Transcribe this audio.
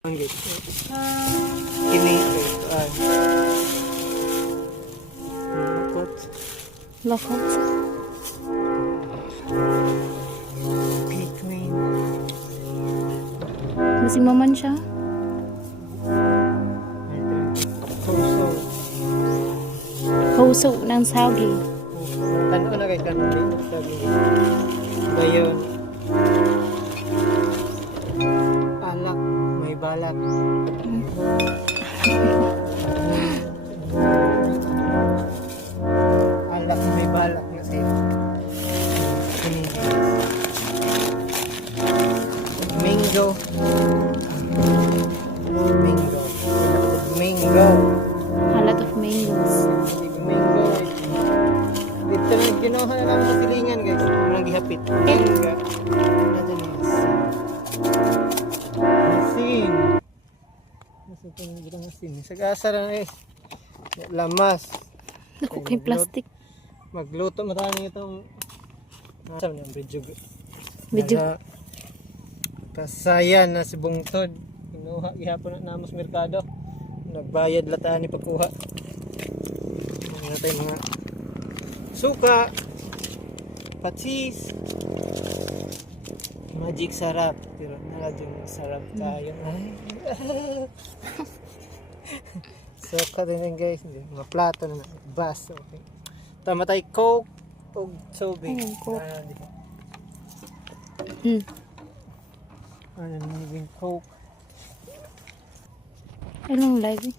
Anggit. Kini lakot. Lakot. Queen. Masing maman siya. Puso. Puso ng sagi. Tanaw na kay kanuli. Sabi gayon. Alak. May balak. Alak may balak na siya. Mingo. Mingo. Mingo. A lot of mangoes. Mingo. Dito na kinuha na lang sa silingan guys. Walang gihapit. Minga. Asin. Asin itong gitang asin. Sagasa na eh. Lamas. Naku kay plastic. Magluto matani itong saan yung bridge. Video. Kasayan na si Bungtod. Kinuha gihapon na namos merkado. Nagbayad lataan ni pagkuha. Ano tayo mga suka, patis, magic sarap. Pero naladyo sarap tayo. Ay. Suka din yan guys. Mga plato na bas. Okay. Tama tayo coke o tubig. Ayun, coke. Di ba? Hmm. Ano yung coke? Anong live?